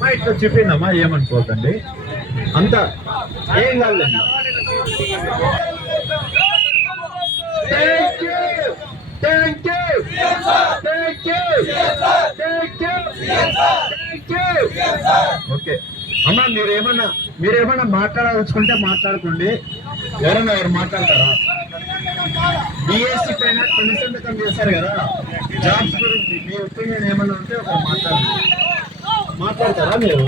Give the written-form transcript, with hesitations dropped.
మా ఇట్లా చెప్పిందమ్మా, ఏమనుకోకండి, అంత ఏం కాలేదు. ఓకే అమ్మా, మీరేమన్నా మాట్లాడదలుచుకుంటే మాట్లాడుకోండి. ఎవరు మాట్లాడతారా? డిఎస్సి పైన సంతకం చేశారు కదా, జాబ్స్ గురించి మీ ఒపీనియన్ ఏమన్నా ఉంటే ఒకరు మాట్లాడతారా? మీరు